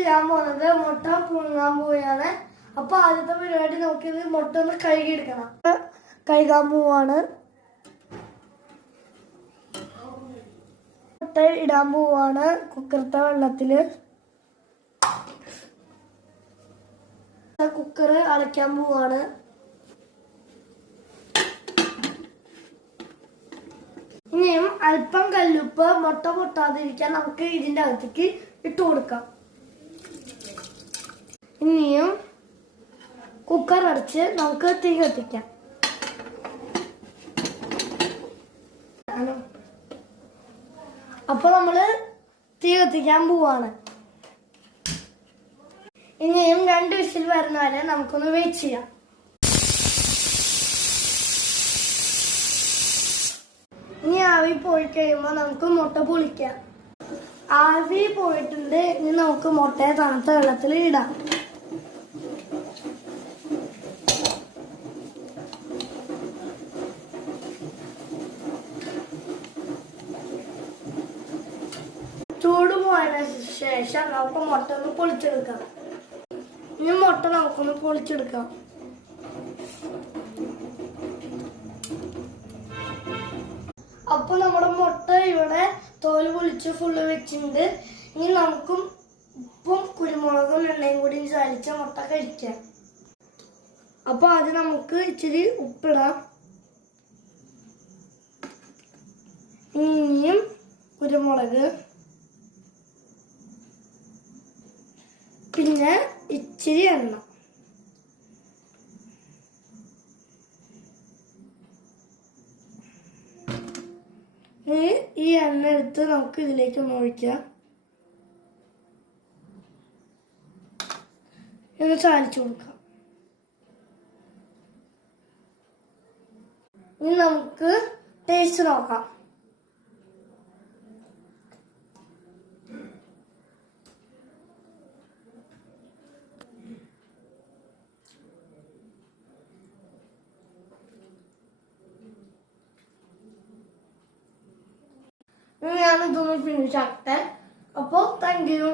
ചെയ്യാൻ പോകുന്നത് മുട്ട പുഴുങ്ങാൻ പോവുകയാണ്. അപ്പൊ ആദ്യത്തെ പരിപാടി നമുക്കിത് മുട്ട ഒന്ന് കഴുകിയെടുക്കണം. കഴുകാൻ പോവാണ്. മുട്ട ഇടാൻ പോവാണ് കുക്കറത്തെ വെള്ളത്തില്. കുക്കർ അടയ്ക്കാൻ പോവാണ്. ഇനിയും അല്പം കല്ലുപ്പ് മുട്ട പൊട്ടാതിരിക്കാൻ നമുക്ക് ഇതിന്റെ അകത്തേക്ക് ഇട്ട് കൊടുക്കാം. ഇനിയും കുക്കർ അടച്ച് നമുക്ക് തീ കത്തിക്കാം. അപ്പൊ നമ്മള് തീ കത്തിക്കാൻ പോവാണ്. ഇനിയും 2 വിസിൽ വരുന്ന വരെ നമുക്കൊന്ന് വെയിറ്റ് ചെയ്യാം. ഇനി ആവി പോയി കഴിയുമ്പോൾ നമുക്ക് മുട്ട പൊളിക്കാം. ആവി പോയിട്ടുണ്ട്. ഇനി നമുക്ക് മുട്ടയെ തണുത്ത വെള്ളത്തിൽ ഇടാം. ചൂട് പോയതിനു ശേഷം നമുക്ക് മുട്ട ഒന്ന് പൊളിച്ചെടുക്കാം. ഇനി മുട്ട നമുക്കൊന്ന് പൊളിച്ചെടുക്കാം. അപ്പൊ നമ്മുടെ മുട്ട ഇവിടെ തോല് പൊളിച്ച് ഫുള്ള് വെച്ചിട്ടുണ്ട്. ഇനി നമുക്കും ഉപ്പും കുരുമുളകും എണ്ണയും കൂടി ചാലിച്ച മുട്ട കഴിക്കാം. അപ്പൊ ആദ്യം നമുക്ക് ഇച്ചിരി ഉപ്പിടാം. ഇനിയും കുരുമുളക്, പിന്നെ ഇച്ചിരി എണ്ണ. ഈ എണ്ണ എടുത്ത് നമുക്ക് ഇതിലേക്ക് ഒഴിക്കാം. ഒന്ന് ചാലിച്ചു കൊടുക്കാം. ഇനി നമുക്ക് ടേസ്റ്റ് നോക്കാം. ഞാനിതൊന്ന് ഫിനിഷ് ആക്കട്ടെ. അപ്പോൾ താങ്ക് യു.